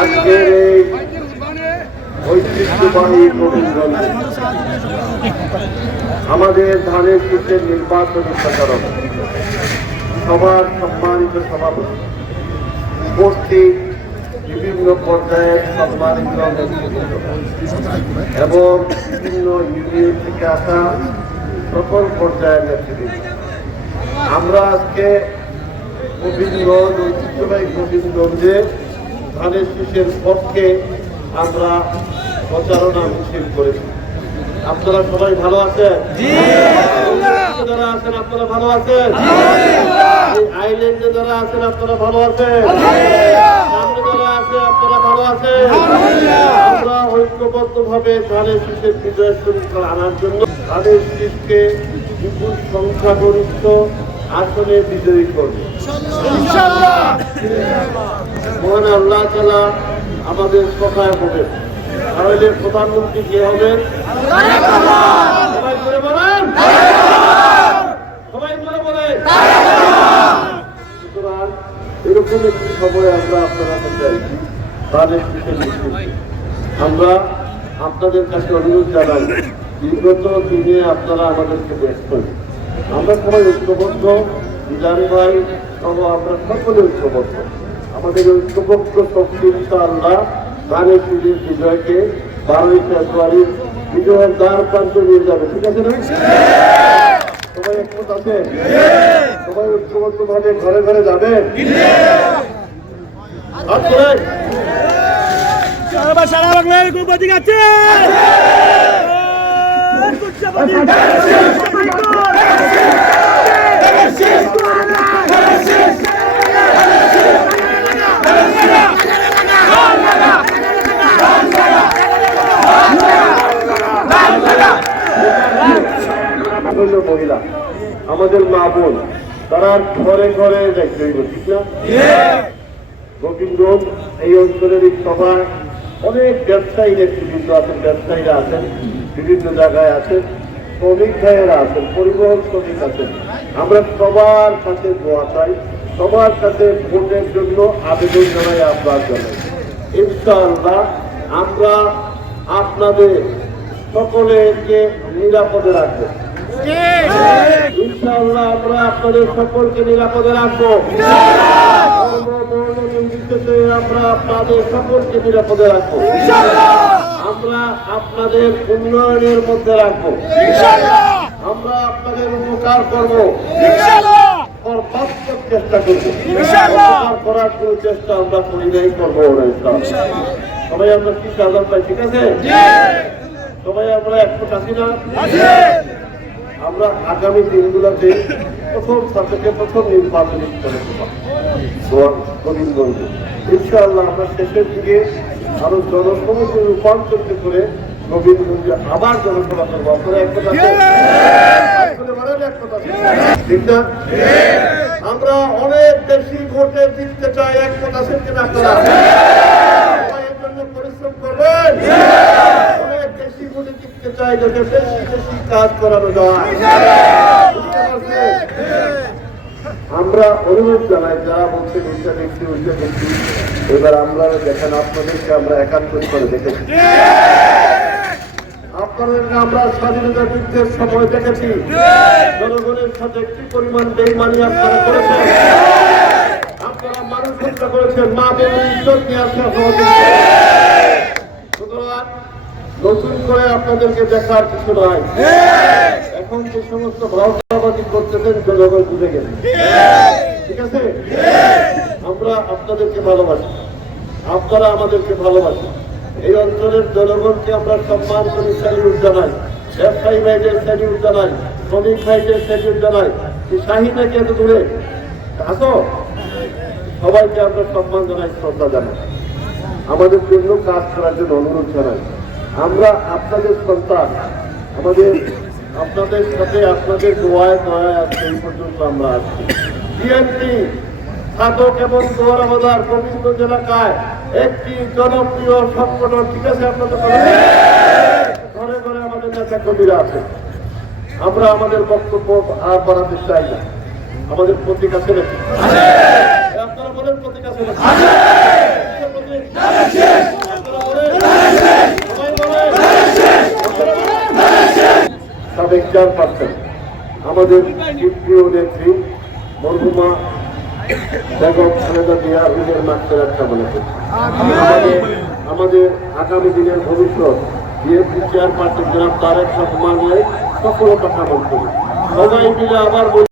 আজকের এই ঐতিহ্যবাহী গোবিন্দগঞ্জে আমাদের ধানের শীতের নির্বাচনী প্রচারক সবার সম্মানিত সভাপতি উপস্থিত বিভিন্ন পর্যায়ের সম্মানিত নেতৃবৃন্দ এবং বিভিন্ন ইউনিয়ন থেকে আসা সকল পর্যায়ের নেতৃবৃন্দ, আমরা আজকে গোবিন্দগঞ্জ ঐতিহ্যবাহী গোবিন্দগঞ্জে ধানের শীষের পক্ষে আমরা প্রচারণা মিছিল করেছি। আপনারা সবাই ভালো আছেন? যারা আছেন আপনারা ভালো আছেন? আইল্যান্ডে যারা আছেন আপনারা ভালো আছেন? সামনে যারা আছে আপনারা ভালো আছেন? আমরা ঐক্যবদ্ধভাবে ধানের শীষের বিজয় শৃঙ্খলা আনার জন্য ধানের শীষকে বিপুল সংখ্যাগরিষ্ঠ আসনে বিজয়ী করবে। মহান আল্লাহ তাআলা আমাদের সহায় হবে। তাহলে প্রধানমন্ত্রী কে হবেন? সবাই করে বলেন, সবাই করে বলেন। সুতরাং এরকম একটি সময় আমরা আপনারা চাইছি তাদের আমরা আপনাদের কাছে অনুরোধ জানাই, বিগত দিনে আপনারা আমাদেরকে ব্যস্ত, আমরা সবাই ঐক্যবদ্ধ, বিধান ভাই সহ আমরা সকলে ঐক্যবদ্ধ। আমাদের ঐক্যবদ্ধ শক্তি ইনশাআল্লাহ ধানের শীষের বিজয়কে 12ই ফেব্রুয়ারির বিজয়ের দ্বার প্রান্তে নিয়ে যাবে। ঠিক আছে না? সবাই একমত আছে? সবাই ঐক্যবদ্ধ ভাবে ঘরে ঘরে যাবেন? সারা বাংলার প্রতীক আছে। মহিলা আমাদের মা বোন তারা ঘরে ঘরে দেখতে হইব, ঠিক না? গোবিন্দগঞ্জ এই অঞ্চলের সভায় অনেক ব্যবসায়ী নেতৃবৃন্দ আছেন, ব্যবসায়ীরা আছেন, বিভিন্ন জায়গায় আছেন, শ্রমিক ভাইয়েরা আছেন, পরিবহন শ্রমিক আছেন। আমরা সবার কাছে দোয়া চাই, সবার কাছে ভোটের জন্য আবেদন জানাই, আহ্বান জানাই। ইনশাআল্লাহ আমরা আপনাদের সকলকে নিরাপদে রাখবো। ইনশাআল্লাহ আমরা আপনাদের সকলকে নিরাপদে রাখবো। আমরা আপনাদের সকলকে নিরাপদে রাখবো। আমরা আপনাদের উন্নয়নের মধ্যে রাখবো। আমরা আপনাদের উপকার করবো, সর্বাত্মক চেষ্টা করবো। উপকার করার কোন চেষ্টা আমরা করি নাই, করবো না। সবাই আমরা কি সাধারণ পাই? ঠিক আছে? সবাই আমরা একমত আছি না? আমরা আগামী দিনগুলোতে প্রথম নির্বাচনী গোবিন্দগঞ্জে ইনশাআল্লাহ আমরা শেষের দিকে আরো জনসমুদ্রে রূপান্তরিত করে গোবিন্দগঞ্জে আবার জনসভা করবো। আপনারা একমত আছেন? ঠিক না? আমরা অনেক বেশি ভোটে জিততে চাই, একমত আছেন কিনা আপনারা? এর জন্য পরিশ্রম করবেন। অনেক বেশি ভোটে জিততে চাই, যাতে বেশি বেশি কাজ করানো যায়। আমরা অনুরোধ জানাই, যারা বলছেন ওইটা দেখছি ওইটা দেখছি, এবার আমরা দেখেন আপনাদেরকে আমরা 71 করে দেখেছি, আপনাদেরকে আমরা স্বাধীনতা যুদ্ধের সময় দেখেছি। জনগণের সাথে কি পরিমাণ বেইমানি আপনারা করেছেন, আপনারা মানুষ হত্যা করেছেন, মা বোনের ইজ্জত নিয়ে আসা। সুতরাং নতুন করে আপনাদেরকে দেখার কিছু নয়। এখন যে সমস্ত ভাওতাবাদী করতেছেন জনগণ বুঝে গেছে। ঠিক আছে? আমরা আপনাদেরকে ভালোবাসি, আপনারা আমাদেরকে ভালোবাসি। এই অঞ্চলের জনগণকে আমরা সম্মান করে স্যালিউট জানাই, ব্যবসায়ী ভাইদের স্যালিউট জানাই, শ্রমিক ভাইদের স্যালিউট জানাই। শাহী নাকি এত দূরে আসো, সবাইকে আমরা সম্মান জানাই, শ্রদ্ধা জানাই, আমাদের জন্য কাজ করার জন্য অনুরোধ জানাই। আমরা আপনাদের সন্তান, আমাদের আপনাদের সাথে আপনাদের দোয়ায় আজকে এই পর্যন্ত আমরা আসছি। বিএনপি সাধক এবং দোয়ারাবাজার গোবিন্দগঞ্জ এলাকায় একটি জনপ্রিয় সংগঠন। ঠিক আছে? আপনাদের ঘরে ঘরে আমাদের নেতা কর্মীরা আছে। আমরা আমাদের বক্তব্য আর বাড়াতে চাই না। আমাদের প্রতীক আছে নাকি? আপনারা বলেন প্রতীক আছে নাকি? চেয়ারপারসন আমাদের প্রিয় নেত্রী মরহুমা বেগম খালেদা জিয়া রুহের মাগফিরাত কামনা করছি। আমাদের আগামী দিনের ভবিষ্যৎ বিএনপি চেয়ারপারসন জনাব তারেক রহমানের সফলতা কামনা করি। সবাই মিলে আবার